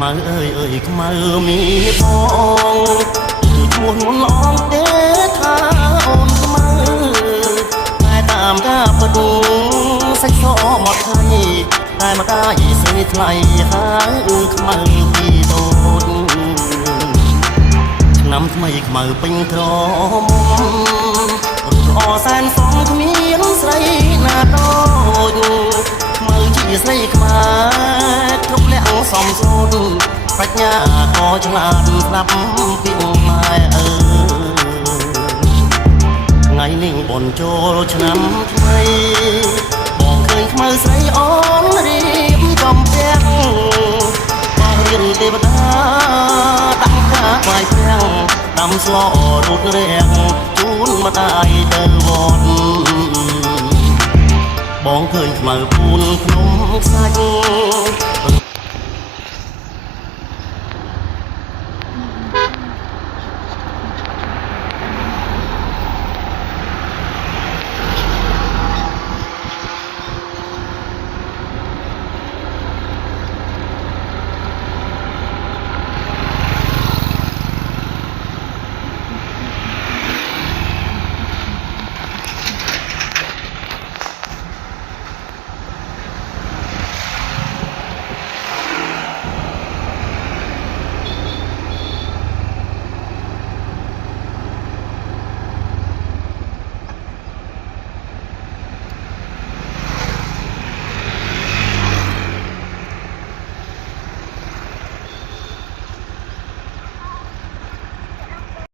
មើអើយអើយខ្មៅមានផងគឺឈ្មោះមុនឡងទេថាអូនខ្មៅតែតាមការបដុងសាច់សមកថៃតែមកកាយស្រីថ្លៃហើយខ្មៅពីដូនឆ្នាំថ្មីខ្មៅពេញក្រមុំរូបល្អសែនសំគ្មានស្រីណាដូចខ្មៅជាស្រីខ្មែរគ្រប់លក្ខសំសូនប្រាជ្ញាក៏ឆ្លាតស្ដាប់ពីម៉ែថ្ងៃនេះបនចូលឆ្នាំថ្មីបងឃើញខ្មៅស្រីអូនរៀបកំពាំងបងរៀនទេវតាដាក់កាថ្លៃប្រាំងដាំស្លរូតរាំងជូនម្ដាយទៅវត្តបងឃើញខ្មៅពូនភ្នំខ្សាច់